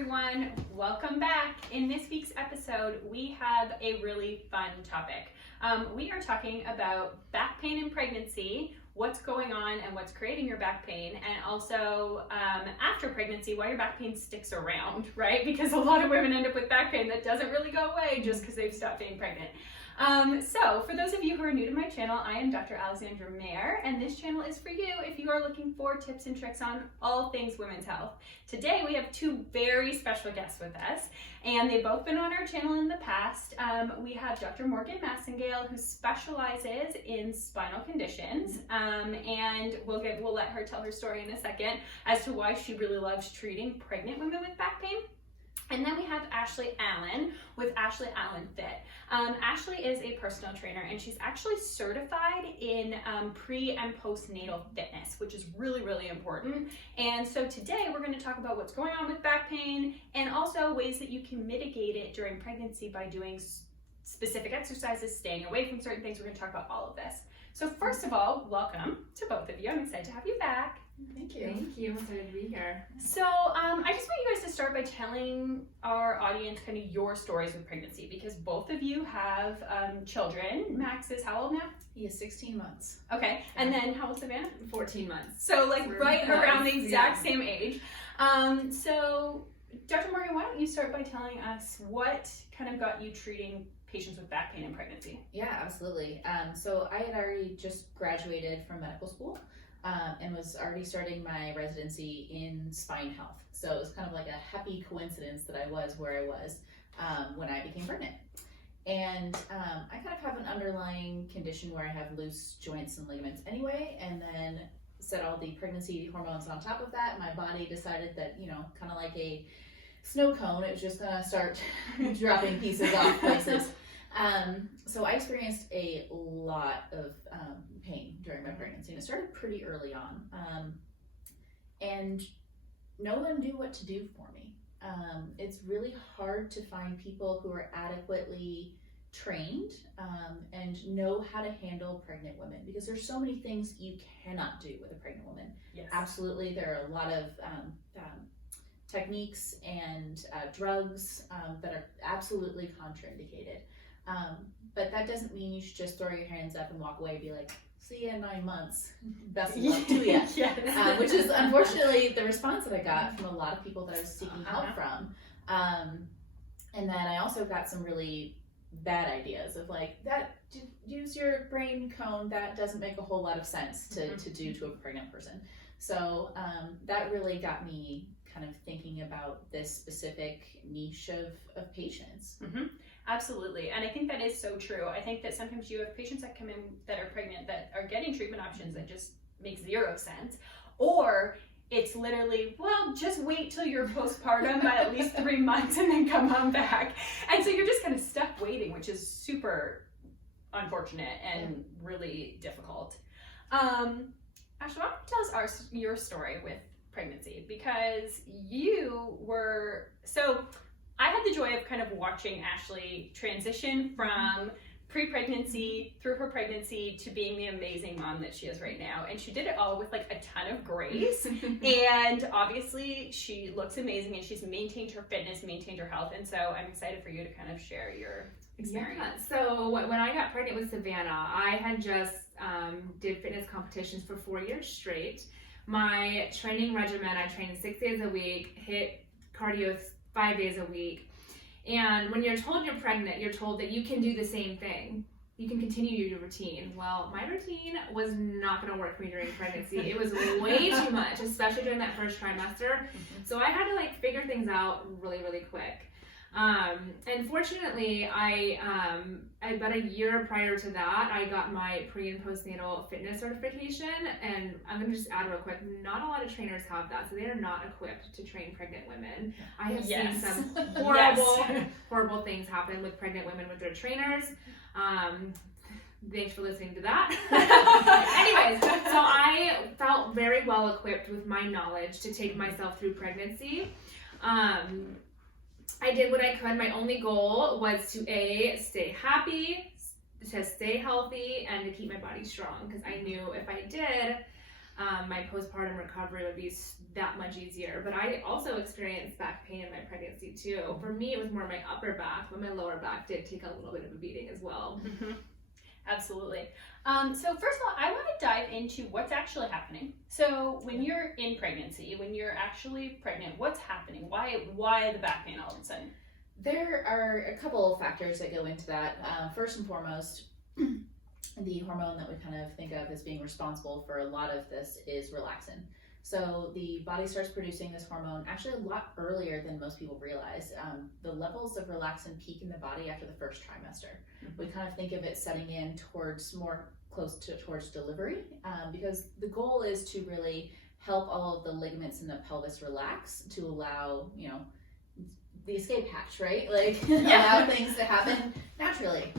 everyone. Welcome back. In this week's episode, we have a really fun topic. We are talking about back pain in pregnancy, what's going on and what's creating your back pain, and also after pregnancy, why your back pain sticks around, right? Because a lot of women end up with back pain that doesn't really go away just because they've stopped being pregnant. So for those of you who are new to my channel, I am Dr. Alexandra Mayer, and this channel is for you if you are looking for tips and tricks on all things women's health. Today we have two very special guests with us, and they've both been on our channel in the past. We have Dr. Morgan Massingale, who specializes in spinal conditions, and we'll let her tell her story in a second as to why she really loves treating pregnant women with back pain. And then we have Ashley Allen with Ashley Allen Fit. Ashley is a personal trainer, and she's actually certified in pre and postnatal fitness, which is really, really important. And so today we're going to talk about what's going on with back pain and also ways that you can mitigate it during pregnancy by doing specific exercises, staying away from certain things. We're going to talk about all of this. So first of all, welcome to both of you. I'm excited to have you back. Thank you. Thank you. I'm excited to be here. So I just want you guys to start by telling our audience kind of your stories with pregnancy, because both of you have children. Max is how old now? He is 16 months. Okay. And then how old's Savannah? 14 months. So like right around the exact yeah. same age. So Dr. Morgan, why don't you start by telling us what kind of got you treating patients with back pain in pregnancy? Yeah, absolutely. So I had already just graduated from medical school. And was already starting my residency in spine health. So it was kind of like a happy coincidence that I was where I was when I became pregnant. And I kind of have an underlying condition where I have loose joints and ligaments anyway, and then set all the pregnancy hormones on top of that. My body decided that, you know, kind of like a snow cone, it was just gonna start dropping pieces off places. So I experienced a lot of pain during my pregnancy, and it started pretty early on. And no one knew what to do for me. It's really hard to find people who are adequately trained and know how to handle pregnant women, because there's so many things you cannot do with a pregnant woman. Yes. Absolutely, there are a lot of techniques and drugs that are absolutely contraindicated. But that doesn't mean you should just throw your hands up and walk away and be like, see you in 9 months, best of luck to you. Yes. Which is unfortunately the response that I got from a lot of people that I was seeking help from. And then I also got some really bad ideas of like, that use your brain cone, that doesn't make a whole lot of sense to do to a pregnant person. So that really got me kind of thinking about this specific niche of patients. Mm-hmm. Absolutely. And I think that is so true. I think that sometimes you have patients that come in that are pregnant that are getting treatment options that just make zero sense. Or it's literally, well, just wait till you're postpartum by at least 3 months and then come on back. And so you're just kind of stuck waiting, which is super unfortunate and really difficult. Ashley, why don't you tell us your story with pregnancy? Because you were, so I had the joy of kind of watching Ashley transition from pre-pregnancy through her pregnancy to being the amazing mom that she is right now. And she did it all with like a ton of grace. And obviously she looks amazing, and she's maintained her fitness, maintained her health. And so I'm excited for you to kind of share your experience. Yeah. So when I got pregnant with Savannah, I had just did fitness competitions for 4 years straight. My training regimen, I trained 6 days a week, hit cardio 5 days a week. And when you're told you're pregnant, you're told that you can do the same thing. You can continue your routine. Well, my routine was not going to work for me during pregnancy. It was way too much, especially during that first trimester. So I had to like figure things out really, really quick. And fortunately, about a year prior to that, I got my pre and postnatal fitness certification. And I'm going to just add real quick, not a lot of trainers have that, so they are not equipped to train pregnant women. I have seen some horrible things happen with pregnant women with their trainers. Thanks for listening to that. Anyways, so I felt very well equipped with my knowledge to take myself through pregnancy. I did what I could. My only goal was to stay happy, to stay healthy, and to keep my body strong, because I knew if I did, my postpartum recovery would be that much easier. But I also experienced back pain in my pregnancy too. For me, it was more my upper back, but my lower back did take a little bit of a beating as well. Mm-hmm. Absolutely. So first of all, I want to dive into what's actually happening. So when you're in pregnancy, when you're actually pregnant, what's happening? Why the back pain all of a sudden? There are a couple of factors that go into that. First and foremost, the hormone that we kind of think of as being responsible for a lot of this is relaxin. So the body starts producing this hormone actually a lot earlier than most people realize. The levels of relaxin peak in the body after the first trimester. We kind of think of it setting in towards towards delivery, because the goal is to really help all of the ligaments in the pelvis relax to allow, the escape hatch, right? Like allow things to happen naturally.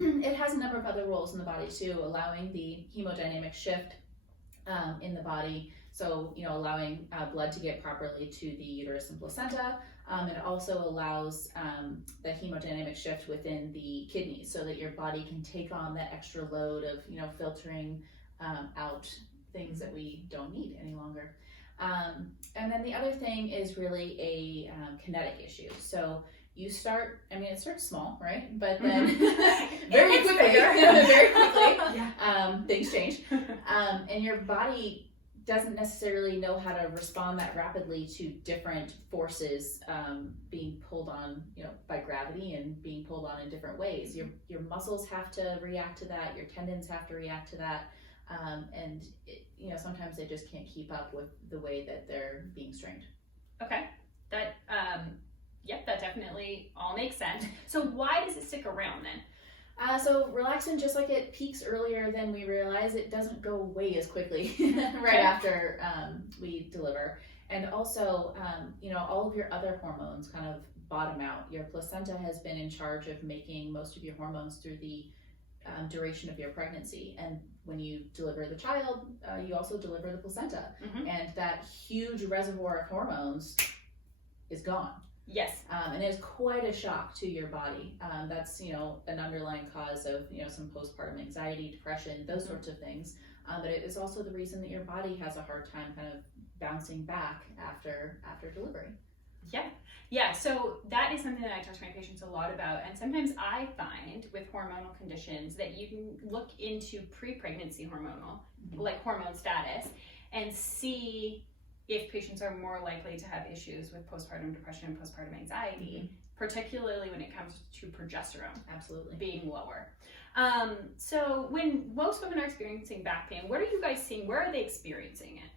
It has a number of other roles in the body too, allowing the hemodynamic shift in the body. So, allowing blood to get properly to the uterus and placenta. It also allows the hemodynamic shift within the kidneys so that your body can take on that extra load of, filtering out things that we don't need any longer. And then the other thing is really a kinetic issue. So you start, it starts small, right? But then very quickly, things change. And your body doesn't necessarily know how to respond that rapidly to different forces being pulled on, by gravity and being pulled on in different ways. Your muscles have to react to that. Your tendons have to react to that. And sometimes they just can't keep up with the way that they're being strained. Okay. That definitely all makes sense. So why does it stick around then? So relaxin, just like it peaks earlier than we realize, it doesn't go away as quickly after we deliver. And also, all of your other hormones kind of bottom out. Your placenta has been in charge of making most of your hormones through the duration of your pregnancy. And when you deliver the child, you also deliver the placenta. Mm-hmm. And that huge reservoir of hormones is gone. Yes. And it's quite a shock to your body. That's, an underlying cause of, some postpartum anxiety, depression, those sorts of things. But it is also the reason that your body has a hard time kind of bouncing back after delivery. Yeah. So that is something that I talk to my patients a lot about. And sometimes I find with hormonal conditions that you can look into pre-pregnancy hormonal, like hormone status, and see if patients are more likely to have issues with postpartum depression and postpartum anxiety, particularly when it comes to progesterone. Absolutely. Being lower. So when most women are experiencing back pain, what are you guys seeing? Where are they experiencing it?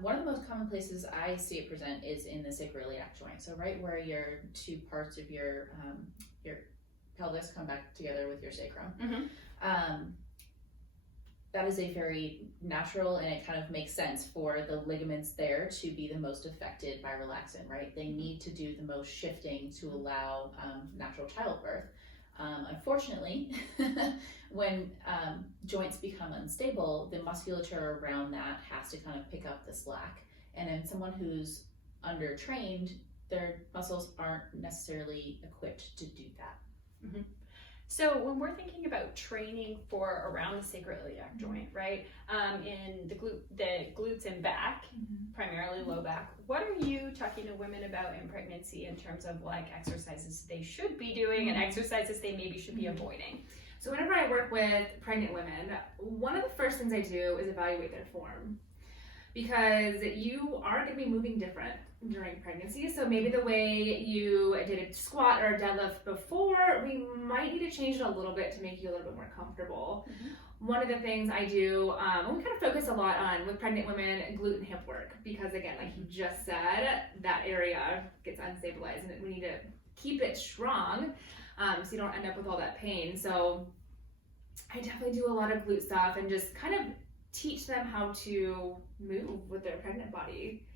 One of the most common places I see it present is in the sacroiliac joint. So right where your two parts of your pelvis come back together with your sacrum. Mm-hmm. That is a very natural, and it kind of makes sense for the ligaments there to be the most affected by relaxin, right? They need to do the most shifting to allow natural childbirth. Unfortunately, when joints become unstable, the musculature around that has to kind of pick up the slack. And in someone who's undertrained, their muscles aren't necessarily equipped to do that. Mm-hmm. So when we're thinking about training for around the sacroiliac joint, right, in the glutes and back, primarily low back, what are you talking to women about in pregnancy in terms of like exercises they should be doing and exercises they maybe should be avoiding? So whenever I work with pregnant women, one of the first things I do is evaluate their form, because you are going to be moving different during pregnancy. So maybe the way you did a squat or a deadlift before, we might need to change it a little bit to make you a little bit more comfortable. Mm-hmm. One of the things I do, we kind of focus a lot on with pregnant women, glute and hip work, because again, like you just said, that area gets unstabilized and we need to keep it strong so you don't end up with all that pain. So I definitely do a lot of glute stuff and just kind of teach them how to move with their pregnant body.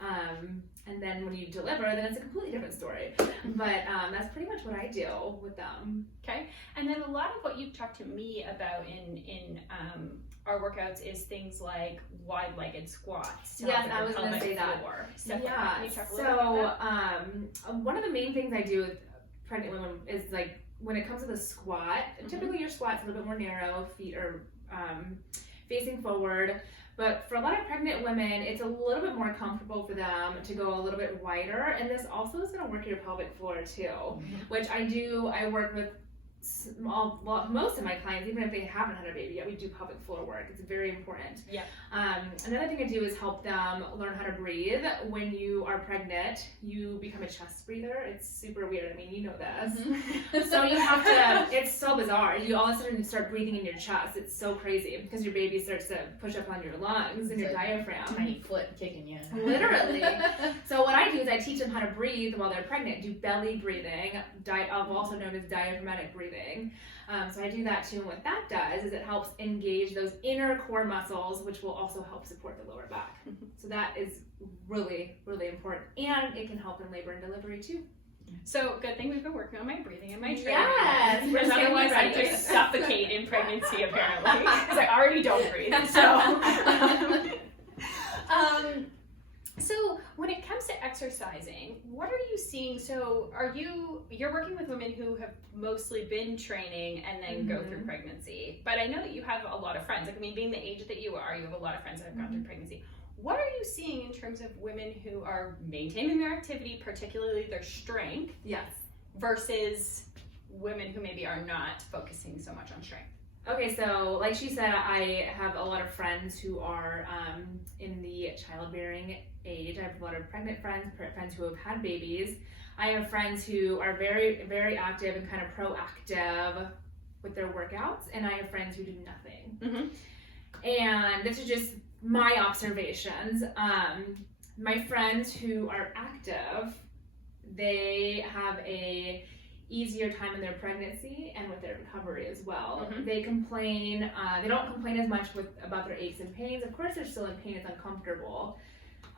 And then when you deliver, then it's a completely different story. But that's pretty much what I do with them. Okay. And then a lot of what you've talked to me about in our workouts is things like wide-legged squats. Yes, I was going to say that. Yeah. So one of the main things I do with pregnant women is like when it comes to the squat, typically your squat's a little bit more narrow, feet are facing forward. But for a lot of pregnant women, it's a little bit more comfortable for them to go a little bit wider. And this also is going to work your pelvic floor too, which I work with most of my clients, even if they haven't had a baby yet, we do pelvic floor work. It's very important. Yeah. Another thing I do is help them learn how to breathe. When you are pregnant, you become a chest breather. It's super weird. I mean, you know this. So you have to, it's so bizarre. You all of a sudden start breathing in your chest. It's so crazy because your baby starts to push up on your lungs and your diaphragm. Tiny foot kicking you. Literally. So what I do is I teach them how to breathe while they're pregnant. Do belly breathing, also known as diaphragmatic breathing. So I do that too, and what that does is it helps engage those inner core muscles, which will also help support the lower back. So that is really, really important, and it can help in labor and delivery too. So good thing we've been working on my breathing and my training. Yes, Because otherwise I just suffocate in pregnancy apparently, because I already don't breathe. So when it comes to exercising, what are you seeing? So you're working with women who have mostly been training and then go through pregnancy, but I know that you have a lot of friends. Like, I mean, being the age that you have a lot of friends that have gone through pregnancy. What are you seeing in terms of women who are maintaining their activity, particularly their strength, versus women who maybe are not focusing so much on strength? Okay, so like she said, I have a lot of friends who are in the childbearing age. I have a lot of pregnant friends who have had babies. I have friends who are very, very active and kind of proactive with their workouts, and I have friends who do nothing. And this is just my observations. My friends who are active, they have a easier time in their pregnancy and with their recovery as well. They complain, they don't complain as much about their aches and pains. Of course they're still in pain, it's uncomfortable,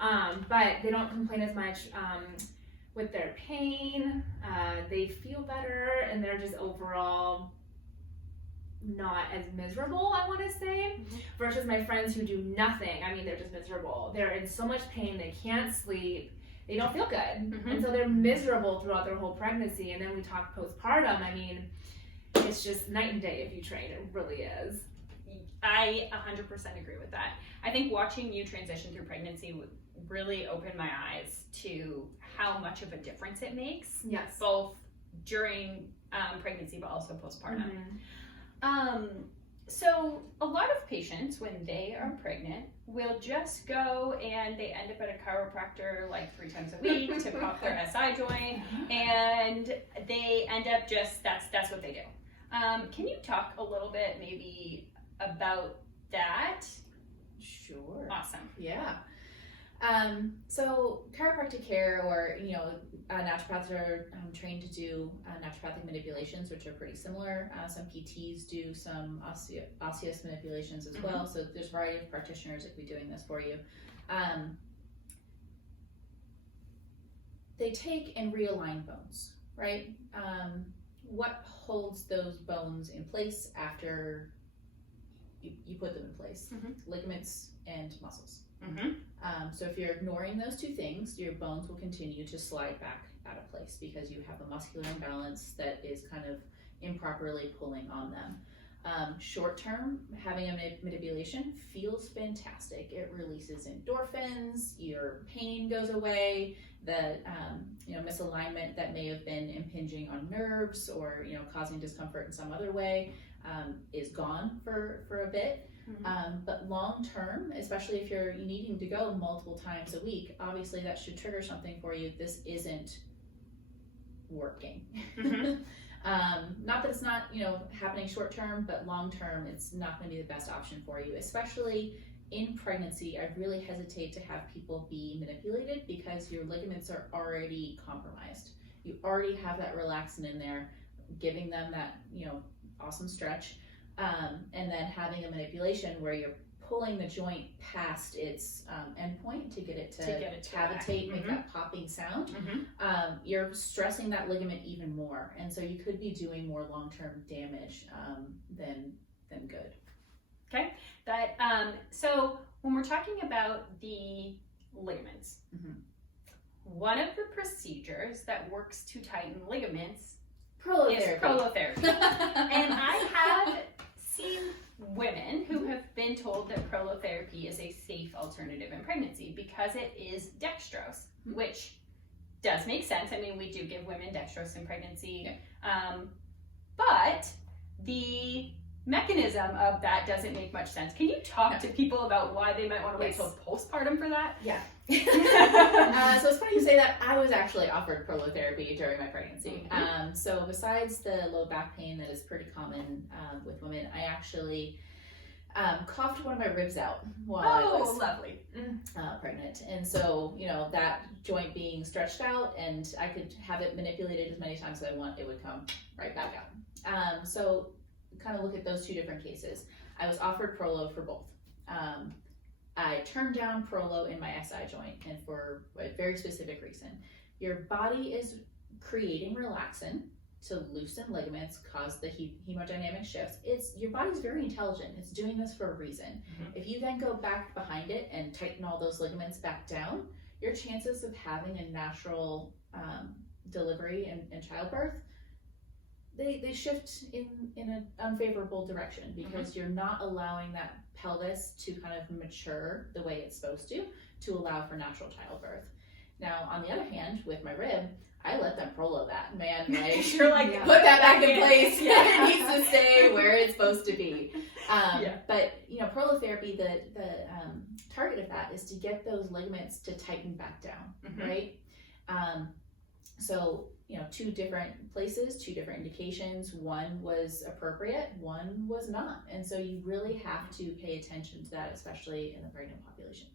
but they don't complain as much with their pain. They feel better, and they're just overall not as miserable, I want to say, versus my friends who do nothing. I mean, they're just miserable. They're in so much pain, they can't sleep, they don't feel good, and so they're miserable throughout their whole pregnancy. And then we talk postpartum. I mean, it's just night and day if you train. It really is. I 100% agree with that. I think watching you transition through pregnancy really opened my eyes to how much of a difference it makes. Yes. Both during pregnancy, but also postpartum. So a lot of patients, when they are pregnant, will just go and they end up at a chiropractor like 3 times a week to pop their SI joint, and they end up just, that's what they do. Can you talk a little bit maybe about that? Sure. Awesome. Yeah. So chiropractic care, or naturopaths are trained to do naturopathic manipulations, which are pretty similar. Some PTs do some osseous manipulations as well. So there's a variety of practitioners that could be doing this for you. They take and realign bones, right? What holds those bones in place after you put them in place? Ligaments and muscles. So if you're ignoring those two things, your bones will continue to slide back out of place because you have a muscular imbalance that is kind of improperly pulling on them. Short term, having a manipulation feels fantastic. It releases endorphins, your pain goes away, the misalignment that may have been impinging on nerves or causing discomfort in some other way is gone for a bit. But long term, especially if you're needing to go multiple times a week, obviously that should trigger something for you. This isn't working. Not that it's not happening short term, but long term it's not going to be the best option for you, especially in pregnancy. I really hesitate to have people be manipulated because your ligaments are already compromised. You already have that relaxin in there, giving them that awesome stretch. And then having a manipulation where you're pulling the joint past its endpoint to get it to cavitate, make that popping sound, you're stressing that ligament even more. And so you could be doing more long-term damage than good. Okay. So when we're talking about the ligaments, one of the procedures that works to tighten ligaments Prolotherapy. is prolotherapy. And I have seen women who have been told that prolotherapy is a safe alternative in pregnancy because it is dextrose, which does make sense. I mean, we do give women dextrose in pregnancy, but the mechanism of that doesn't make much sense. Can you talk to people about why they might want to wait till postpartum for that? Yeah. So it's funny you say that. I was actually offered prolotherapy during my pregnancy. So besides the low back pain that is pretty common with women, I actually coughed one of my ribs out while I was lovely. Pregnant. And so, you know, that joint being stretched out, and I could have it manipulated as many times as I want, it would come right back out. So kind of look at those two different cases. I was offered Prolo for both. I turned down Prolo in my SI joint, and for a very specific reason. Your body is creating relaxin to loosen ligaments, cause the hemodynamic shifts. Your body's very intelligent. It's doing this for a reason. If you then go back behind it and tighten all those ligaments back down, your chances of having a natural delivery and childbirth, they shift in an unfavorable direction, because you're not allowing that pelvis to kind of mature the way it's supposed to allow for natural childbirth. Now, on the other hand, with my rib, I let them Prolo that, man. Like, you're like, put that back in place. It needs to stay where it's supposed to be. But, you know, prolotherapy, the target of that is to get those ligaments to tighten back down, right? So, you know, two different places, two different indications. One was appropriate, one was not. And so you really have to pay attention to that, especially in the pregnant population.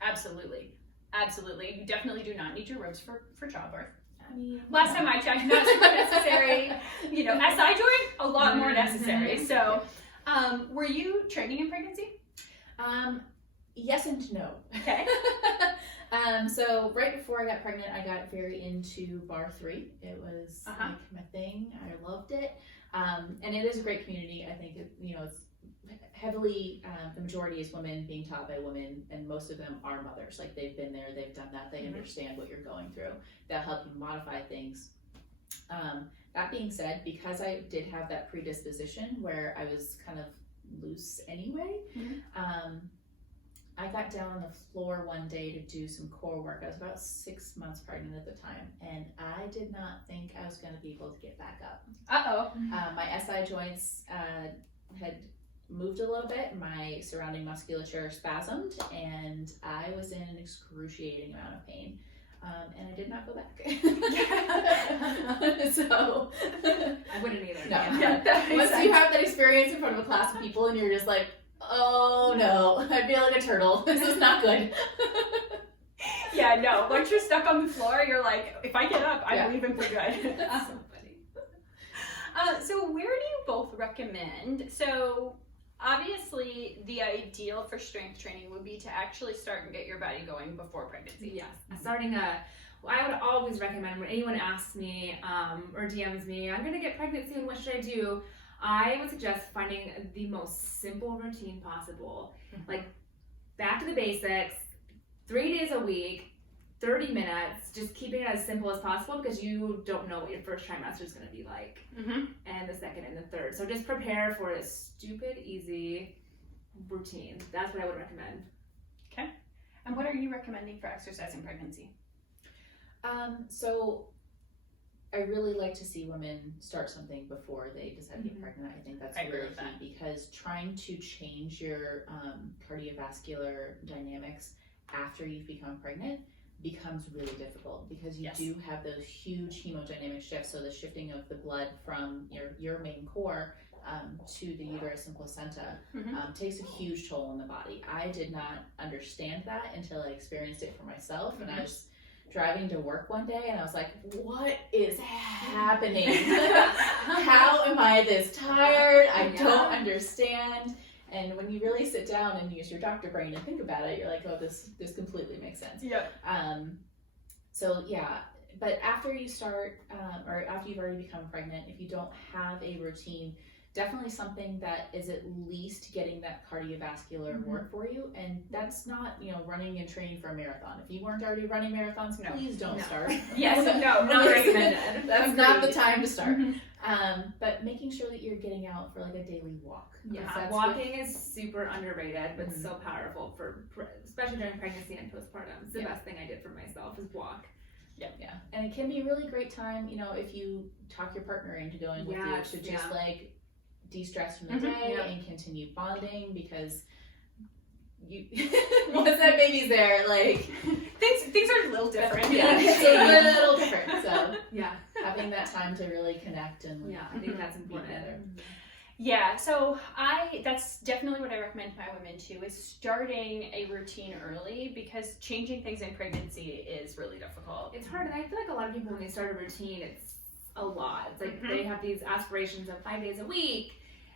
Absolutely. Absolutely. You definitely do not need your ribs for childbirth. I mean, last time I checked, not super necessary. You know, SI joint, a lot more necessary. So, were you training in pregnancy? Yes and no. Okay. So right before I got pregnant, I got very into Bar 3. It was like my thing. I loved it. And it is a great community. I think, it's heavily, the majority is women being taught by women, and most of them are mothers. Like, they've been there, they've done that, they understand what you're going through. They'll help you modify things. That being said, because I did have that predisposition where I was kind of loose anyway, I got down on the floor one day to do some core work. I was about 6 months pregnant at the time, and I did not think I was going to be able to get back up. My SI joints had moved a little bit. My surrounding musculature spasmed, and I was in an excruciating amount of pain. And I did not go back. So I wouldn't either. No. Once you have that experience in front of a class of people, and you're just like, oh no, I feel like a turtle. This is not good. Yeah, no. Once you're stuck on the floor, you're like, if I get up, I'm leaving for good. That's so funny. So where do you both recommend? So obviously, the ideal for strength training would be to actually start and get your body going before pregnancy. Yes, I would always recommend, when anyone asks me or DMs me, I'm going to get pregnant soon, what should I do? I would suggest finding the most simple routine possible. Like, back to the basics, 3 days a week, 30 minutes, just keeping it as simple as possible, because you don't know what your first trimester is going to be like, and the second and the third. So just prepare for a stupid, easy routine. That's what I would recommend. Okay. And what are you recommending for exercise in pregnancy? So I really like to see women start something before they decide to get pregnant. I think that's really key, because trying to change your cardiovascular dynamics after you've become pregnant becomes really difficult, because you do have those huge hemodynamic shifts. So the shifting of the blood from your main core to the uterus and placenta takes a huge toll on the body. I did not understand that until I experienced it for myself, and I was driving to work one day, and I was like, what is happening? How am I this tired? I don't understand. And when you really sit down and use your doctor brain and think about it, you're like, oh, this completely makes sense. But after you start, or after you've already become pregnant, if you don't have a routine definitely something that is at least getting that cardiovascular Mhm. work for you. And that's not, running and training for a marathon. If you weren't already running marathons, No. please don't No. start. Yes, no, not recommended. That's not the Agreed. time to start. Mhm. But making sure that you're getting out for like a daily walk. Yeah, That's walking is super underrated, but Mhm. so powerful especially during pregnancy and postpartum. It's the Yeah. best thing I did for myself is walk. Yeah, and it can be a really great time, if you talk your partner into going with Yes, you to just yeah. like de-stress from the Mhm, day yeah. and continue bonding because you once that baby's there, like Things are a little different. yeah, it's a little different. So Yeah, having that time to really connect and yeah, I think that's be important. together. Yeah, so that's definitely what I recommend my women too, is starting a routine early, because changing things in pregnancy is really difficult. It's hard, and I feel like a lot of people, when they start a routine, it's a lot. It's like Mhm. they have these aspirations of 5 days a week,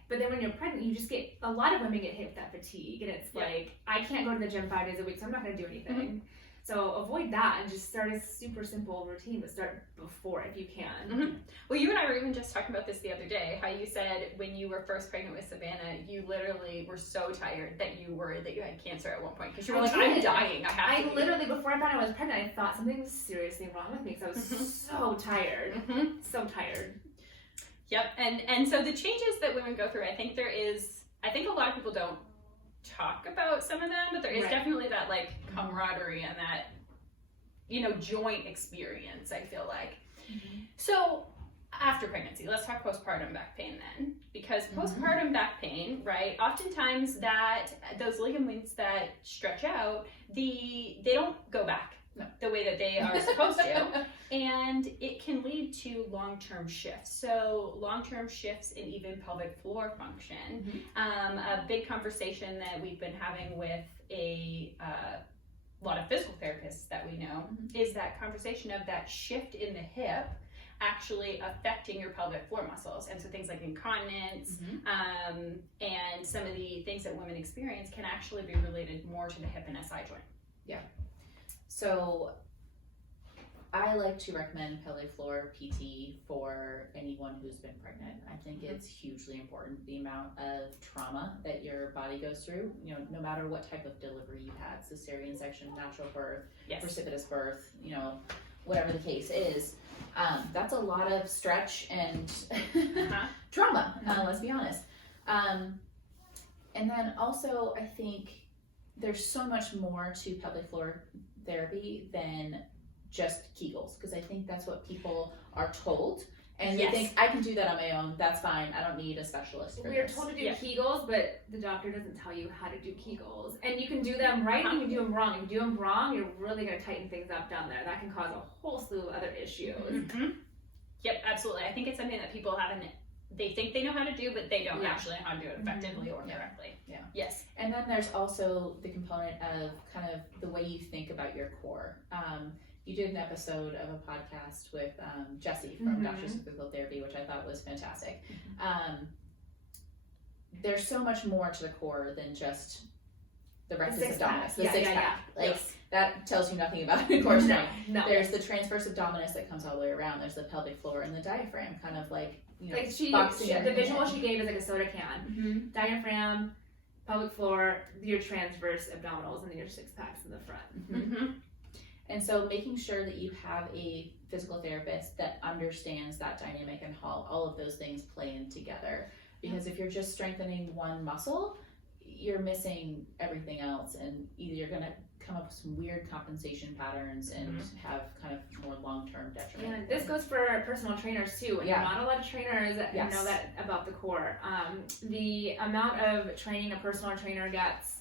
but then when you're pregnant, you just get, a lot of women get hit with that fatigue, and it's Yeah. like, I can't go to the gym 5 days a week, so I'm not going to do anything. So avoid that and just start a super simple routine, but start before if you can. Mhm. Well, you and I were even just talking about this the other day, how you said when you were first pregnant with Savannah, you literally were so tired that you worried that you had cancer at one point, because you were I like, I'm did. dying, I have to I literally, before I found out I was pregnant, I thought something was seriously wrong with me because I was Mhm. so tired. Mhm. So tired. Yep, and so the changes that women go through, I think a lot of people don't talk about some of them, but there is Right. definitely that like camaraderie and that, joint experience, I feel like. So after pregnancy, let's talk postpartum back pain then, because postpartum back pain, right, oftentimes those ligaments that stretch out, they don't go back the way that they are supposed to. And it can lead to long-term shifts. So long-term shifts in even pelvic floor function. A big conversation that we've been having with a lot of physical therapists that we know is that conversation of that shift in the hip actually affecting your pelvic floor muscles. And so things like incontinence and some of the things that women experience can actually be related more to the hip and SI joint. So I like to recommend pelvic floor PT for anyone who's been pregnant. I think it's hugely important, the amount of trauma that your body goes through, no matter what type of delivery you had, cesarean section, natural birth, Yes. precipitous birth, whatever the case is. That's a lot of stretch and trauma, let's be honest. And then also, I think there's so much more to pelvic floor therapy than just Kegels, because I think that's what people are told, and Yes. they think I can do that on my own, that's fine, I don't need a specialist for We are this. told to do Yeah. Kegels, but the doctor doesn't tell you how to do Kegels. And you can do them right and you can do them wrong. If you do them wrong, you're really going to tighten things up down there. That can cause a whole slew of other issues. Yep, absolutely. I think it's something that people they think they know how to do, but they don't actually know how to do it effectively or correctly. Yeah. Yes. And then there's also the component of kind of the way you think about your core. You did an episode of a podcast with Jessie from Doctors of Physical Therapy, which I thought was fantastic. There's so much more to the core than just the rectus abdominis, the six pack. That tells you nothing about the core strength. No. There's the transverse abdominis that comes all the way around. There's the pelvic floor and the diaphragm, kind of like, boxing the everything visual in. she gave is like a soda can. Diaphragm, pelvic floor, your transverse abdominals, and then your six packs in the front. And so making sure that you have a physical therapist that understands that dynamic and how all of those things play in together. Because if you're just strengthening one muscle, you're missing everything else, and either you're going to come up with some weird compensation patterns and have kind of more long-term detriment. And this goes for personal trainers too. And not a lot of trainers know that about the core. The amount of training a personal trainer gets,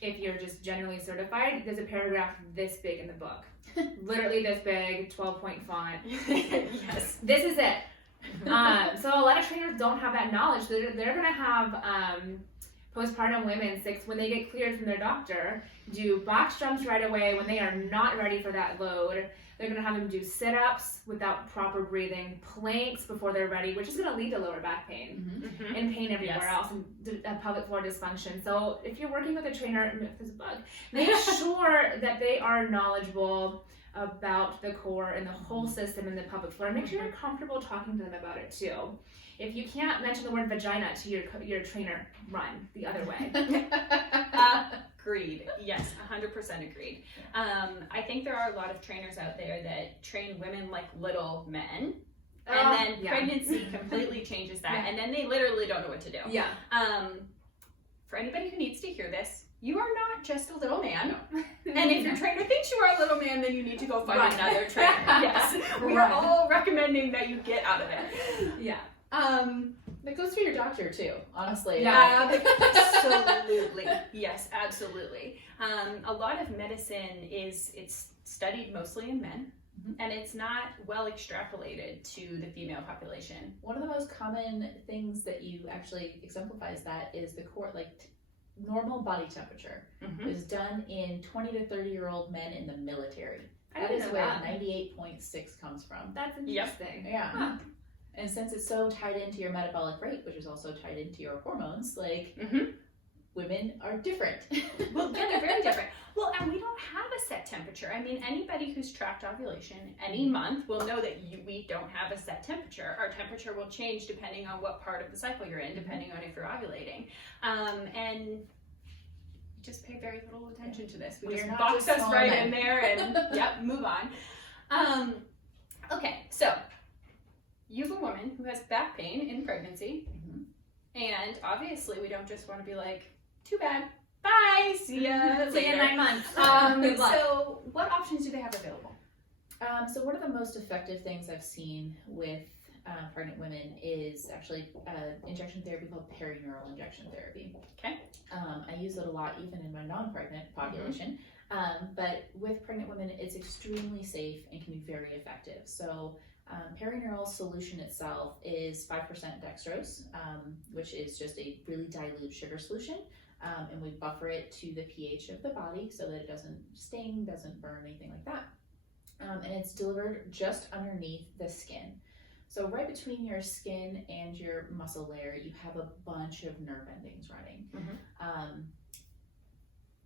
if you're just generally certified, there's a paragraph this big in the book. Literally this big, 12-point font. Yes. This is it. So a lot of trainers don't have that knowledge. So they're going to have postpartum women, when they get cleared from their doctor, do box jumps right away when they are not ready for that load. They're going to have them do sit-ups without proper breathing, planks before they're ready, which is going to lead to lower back pain and pain everywhere else, and pelvic floor dysfunction. So if you're working with a trainer, make sure that they are knowledgeable about the core and the whole system and the pelvic floor. Make sure you're comfortable talking to them about it too. If you can't mention the word vagina to your trainer, run the other way. Agreed. Yes, 100% agreed. I think there are a lot of trainers out there that train women like little men. And then pregnancy completely changes that. And then they literally don't know what to do. Yeah. For anybody who needs to hear this, you are not just a little man. And if your trainer thinks you are a little man, then you need to go find another trainer. Yes. We are all recommending that you get out of it. Yeah. That goes for your doctor too, honestly. Yeah. Absolutely. Yes, absolutely. A lot of medicine it's studied mostly in men. And it's not well extrapolated to the female population. One of the most common things that you actually exemplifies that is the core, normal body temperature is done in 20 to 30-year-old men in the military. That is where 98.6 comes from. That's interesting. Yeah. Huh. And since it's so tied into your metabolic rate, which is also tied into your hormones, women are different. Well, yeah, they're very different. Well, and we don't have a set temperature. I mean, anybody who's tracked ovulation any month will know that we don't have a set temperature. Our temperature will change depending on what part of the cycle you're in, depending on if you're ovulating. And we just pay very little attention to this. We just box us right in there and move on. Okay, so you have a woman who has back pain in pregnancy, and obviously we don't just want to be like, too bad, bye, see ya later. See you in 9 months. Good luck. So what options do they have available? So one of the most effective things I've seen with pregnant women is actually injection therapy called perineural injection therapy. Okay. I use it a lot even in my non-pregnant population. But with pregnant women, it's extremely safe and can be very effective. So perineural solution itself is 5% dextrose, which is just a really dilute sugar solution. And we buffer it to the pH of the body so that it doesn't sting, doesn't burn, anything like that. And it's delivered just underneath the skin. So right between your skin and your muscle layer, you have a bunch of nerve endings running.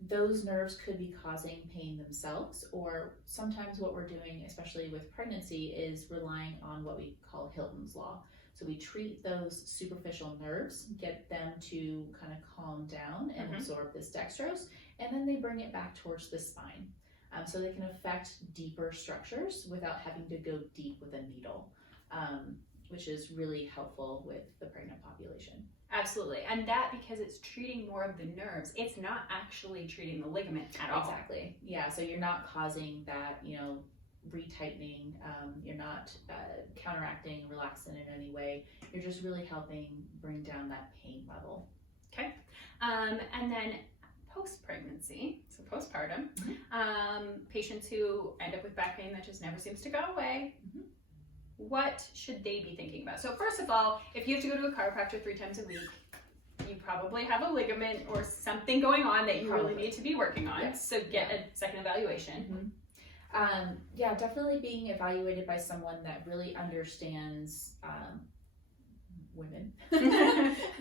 Those nerves could be causing pain themselves, or sometimes what we're doing, especially with pregnancy, is relying on what we call Hilton's Law. So we treat those superficial nerves, get them to kind of calm down and absorb this dextrose, and then they bring it back towards the spine. So they can affect deeper structures without having to go deep with a needle, which is really helpful with the pregnant population. Absolutely. And that because it's treating more of the nerves, it's not actually treating the ligament at all. Exactly. Yeah, so you're not causing that, retightening, you're not counteracting, relaxing in any way. You're just really helping bring down that pain level. Okay. And then post-pregnancy, so postpartum, patients who end up with back pain that just never seems to go away, what should they be thinking about? So first of all, if you have to go to a chiropractor 3 times a week, you probably have a ligament or something going on that you really need to be working on. Yes. So get a second evaluation. Yeah, definitely being evaluated by someone that really understands women.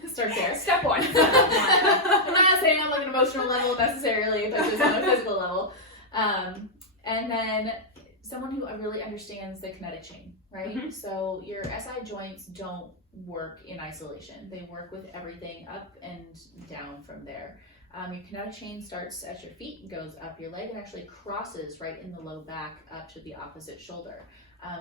Start there. Step 1. I'm not saying on an emotional level necessarily, but just on a physical level. And then someone who really understands the kinetic chain, right? So your SI joints don't work in isolation. They work with everything up and down from there. Your kinetic chain starts at your feet and goes up your leg and actually crosses right in the low back up to the opposite shoulder.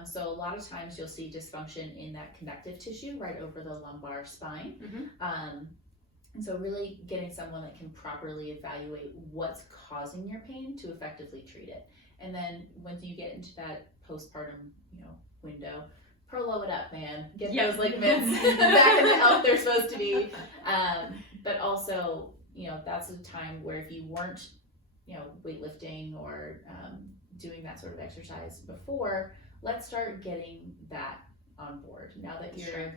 So a lot of times you'll see dysfunction in that connective tissue right over the lumbar spine. And so really getting someone that can properly evaluate what's causing your pain to effectively treat it. And then when you get into that postpartum, window, Prolo it up, man. Get those ligaments back in the health they're supposed to be. But also, that's a time where if you weren't, weightlifting or doing that sort of exercise before, let's start getting that on board. Now that your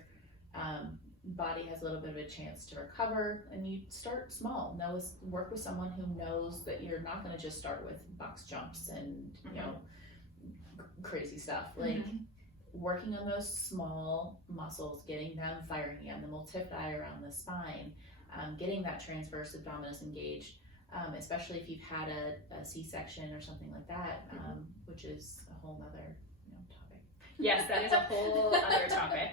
body has a little bit of a chance to recover, and you start small. Work with someone who knows that you're not going to just start with box jumps and crazy stuff. Working on those small muscles, getting them firing again, the multifidi around the spine, getting that transverse abdominis engaged, especially if you've had a C-section or something like that, which is a whole nother topic. Yes, that is a whole other topic.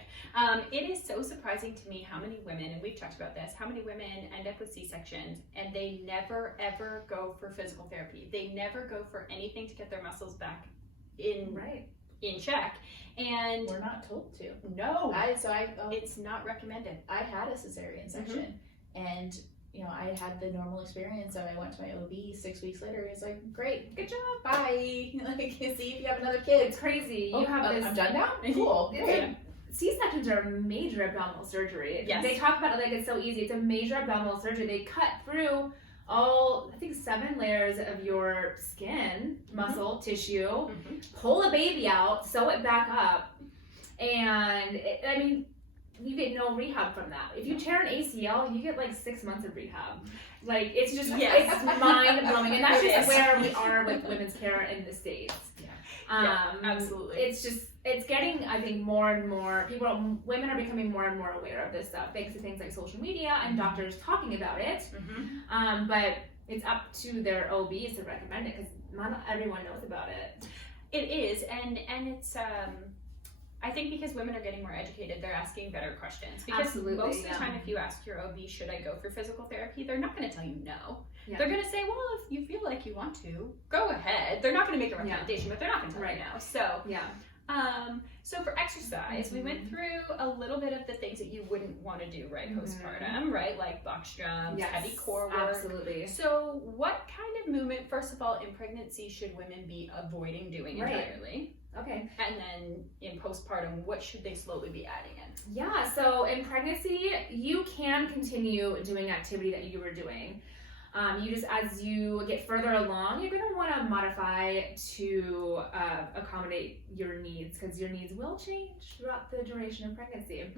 It is so surprising to me how many women, and we've talked about this, how many women end up with C-sections and they never ever go for physical therapy. They never go for anything to get their muscles back in check. And we're not told to. No. It's not recommended. I had a cesarean section, and I had the normal experience. So I went to my OB 6 weeks later. He's like, "Great, good job, bye." Like, see if you have another kid. It's crazy. Oh, You have this. I'm done now. Cool. C-sections are a major abdominal surgery. Yes. They talk about it like it's so easy. It's a major abdominal surgery. They cut through all, I think, 7 layers of your skin, muscle, tissue, pull a baby out, sew it back up, and you get no rehab from that. If you tear an ACL, you get like 6 months of rehab. Like, it's just, it's mind-blowing, and that's just where we are with women's care in the States. Absolutely. It's getting, I think, more and more women are becoming more and more aware of this stuff thanks to things like social media and doctors talking about it. But it's up to their OBs to recommend it because not everyone knows about it. It is, and it's I think because women are getting more educated, they're asking better questions. Because most of the time, if you ask your OB, should I go for physical therapy, they're not going to tell you no. They're going to say, well, if you feel like you want to, go ahead. They're not going to make a recommendation, but they're not going to tell you no. So, so for exercise, we went through a little bit of the things that you wouldn't want to do postpartum, right? Like box jumps, heavy core work. Absolutely. So what kind of movement, first of all, in pregnancy should women be avoiding doing entirely? Okay. And then in postpartum, what should they slowly be adding in? Yeah, so in pregnancy, you can continue doing activity that you were doing. As you get further along, you're going to want to modify to accommodate your needs because your needs will change throughout the duration of pregnancy.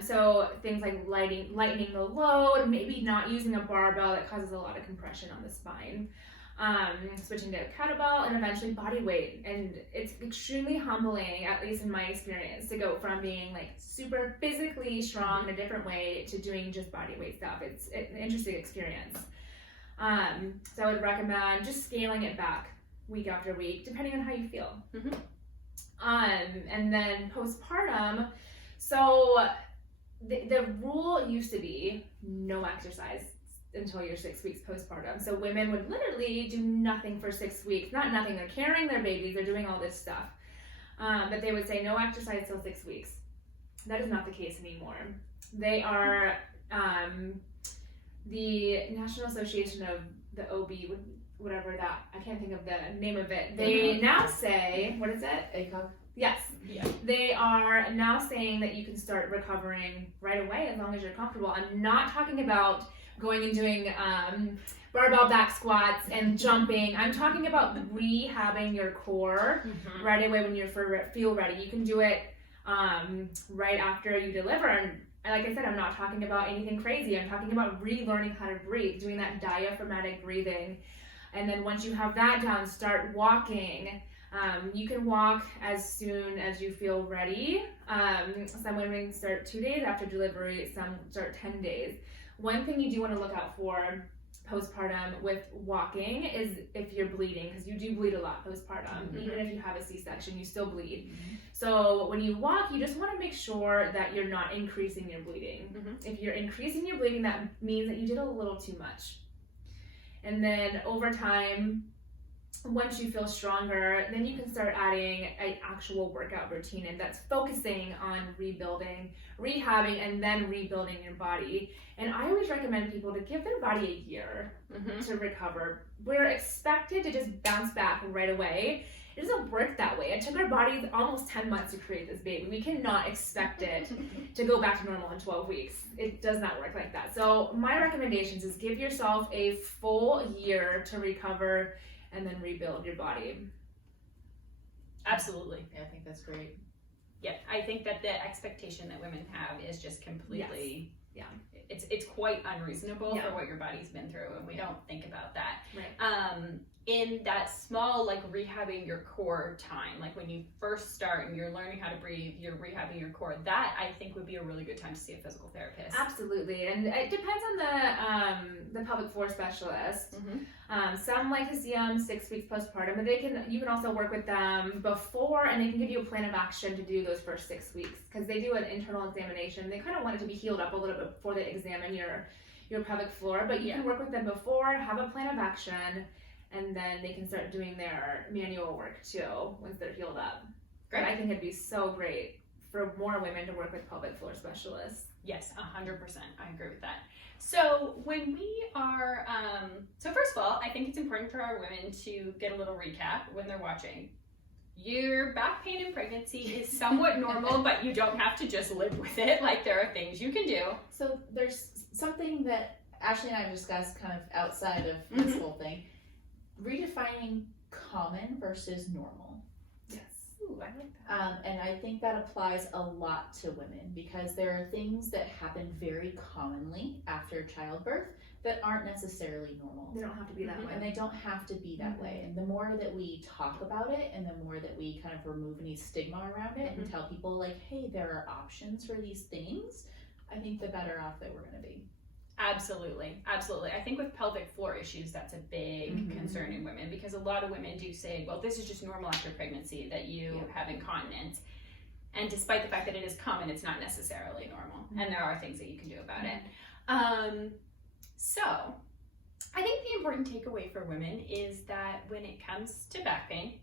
So things like lightening the load, maybe not using a barbell that causes a lot of compression on the spine. Switching to a kettlebell, and eventually body weight. And it's extremely humbling, at least in my experience, to go from being like super physically strong in a different way to doing just body weight stuff. It's an interesting experience. So I would recommend just scaling it back week after week, depending on how you feel. And then postpartum, so the rule used to be no exercise until you're 6 weeks postpartum. So women would literally do nothing for 6 weeks. Not nothing, they're carrying their babies, they're doing all this stuff. But they would say no exercise till 6 weeks. That is not the case anymore. They are, the National Association of the OB, whatever that, I can't think of the name of it. They now say, what is it? ACOG? Yes. Yeah. They are now saying that you can start recovering right away as long as you're comfortable. I'm not talking about going and doing barbell back squats and jumping. I'm talking about rehabbing your core right away when you feel ready. You can do it right after you deliver. And like I said, I'm not talking about anything crazy. I'm talking about relearning how to breathe, doing that diaphragmatic breathing. And then once you have that down, start walking. You can walk as soon as you feel ready. Some women start 2 days after delivery, some start 10 days. One thing you do want to look out for postpartum with walking is if you're bleeding, because you do bleed a lot postpartum. Even if you have a C-section, you still bleed. So when you walk, you just want to make sure that you're not increasing your bleeding. If you're increasing your bleeding, that means that you did a little too much. And then over time, once you feel stronger, then you can start adding an actual workout routine, and that's focusing on rebuilding, rehabbing, and then rebuilding your body. And I always recommend people to give their body a year to recover. We're expected to just bounce back right away. It doesn't work that way. It took our bodies almost 10 months to create this baby. We cannot expect it to go back to normal in 12 weeks. It does not work like that. So my recommendations is give yourself a full year to recover and then rebuild your body. Absolutely. Yeah, I think that's great. Yeah, I think that the expectation that women have is just completely, it's quite unreasonable for what your body's been through, and we don't think about that. in that small, like, rehabbing your core time, like when you first start and you're learning how to breathe, you're rehabbing your core, that I think would be a really good time to see a physical therapist. Absolutely, and it depends on the pelvic floor specialist. Some like to see them 6 weeks postpartum, but you can also work with them before, and they can give you a plan of action to do those first 6 weeks, because they do an internal examination. They kind of want it to be healed up a little bit before they examine your pelvic floor, but you can work with them before, have a plan of action, and then they can start doing their manual work too once they're healed up. Great. But I think it'd be so great for more women to work with pelvic floor specialists. Yes, 100%. I agree with that. So when we are, so first of all, I think it's important for our women to get a little recap when they're watching. Your back pain in pregnancy is somewhat normal, but you don't have to just live with it. Like, there are things you can do. So there's something that Ashley and I have discussed kind of outside of this whole thing. Redefining common versus normal. Yes. Ooh, I like that. And I think that applies a lot to women, because there are things that happen very commonly after childbirth that aren't necessarily normal. They don't have to be that way. And they don't have to be that way. And the more that we talk about it, and the more that we kind of remove any stigma around it and tell people, like, hey, there are options for these things, I think the better off that we're going to be. Absolutely, absolutely. I think with pelvic floor issues, that's a big concern in women, because a lot of women do say, well, this is just normal after pregnancy that you have incontinence. And despite the fact that it is common, it's not necessarily normal. And there are things that you can do about it. So I think the important takeaway for women is that when it comes to back pain,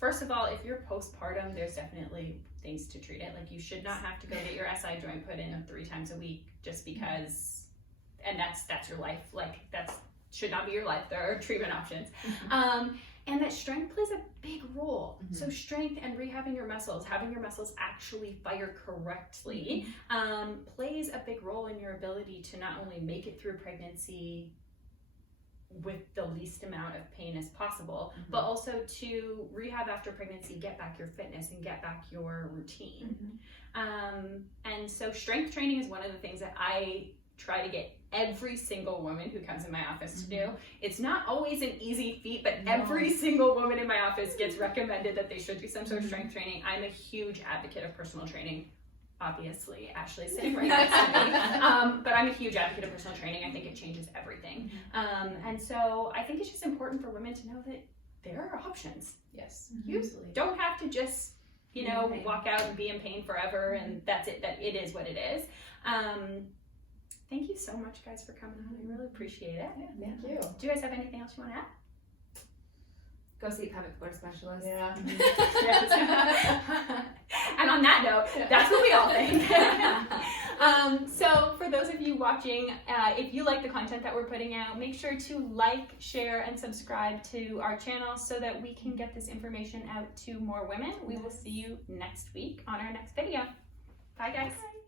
first of all, if you're postpartum, there's definitely things to treat it. Like, you should not have to go get your SI joint put in 3 times a week just because, and that's your life. Like, that should not be your life. There are treatment options. And that strength plays a big role. So strength and rehabbing your muscles, having your muscles actually fire correctly, plays a big role in your ability to not only make it through pregnancy with the least amount of pain as possible, but also to rehab after pregnancy, get back your fitness and get back your routine. And so strength training is one of the things that I try to get every single woman who comes in my office to do. It's not always an easy feat, but every single woman in my office gets recommended that they should do some sort of strength training. I'm a huge advocate of personal training. Obviously, Ashley's sitting right next to me. But I'm a huge advocate of personal training. I think it changes everything. And so I think it's just important for women to know that there are options. Yes, You don't have to just, walk out and be in pain forever and that's it, that it is what it is. Thank you so much, guys, for coming on. I really appreciate it. Yeah, thank you. Do you guys have anything else you want to add? Go see a pelvic floor specialist. Yeah. And on that note, that's what we all think. So for those of you watching, if you like the content that we're putting out, make sure to like, share, and subscribe to our channel so that we can get this information out to more women. We will see you next week on our next video. Bye, guys. Bye.